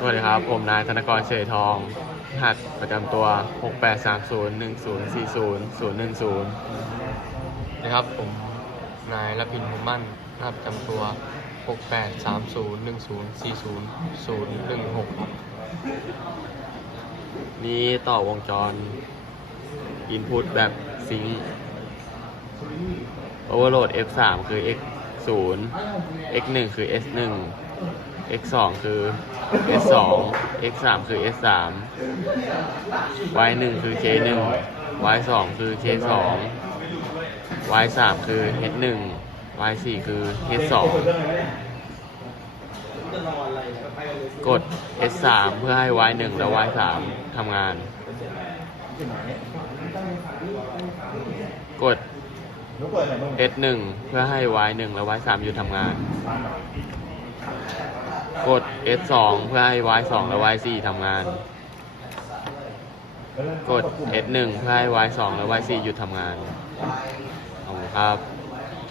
สวัสดีครับ ผมนายธนกรเฉยทองรหัสประจำตัว 683010401010นะครับ ผมนายรพินมุมมั่นรหัสประจำตัว 683010401016นี้ต่อวงจร Input แบบซิง Overload F3 คือ X0 X1 คือ S1 X2 คือ S2 X3 คือ S3 Y1 คือ K1 Y2 คือ K2 Y3 คือ H1 Y4 คือ H2 กด S3 เพื่อให้ Y1 และ Y3 ทำงาน กด S1 เพื่อให้ Y1 และ Y3 หยุดทำงาน กด S2 เพื่อให้ Y2 และ Y4 ทำงาน กด S1 เพื่อให้ Y2 และ Y4 หยุดทำงาน ขอบคุณครับ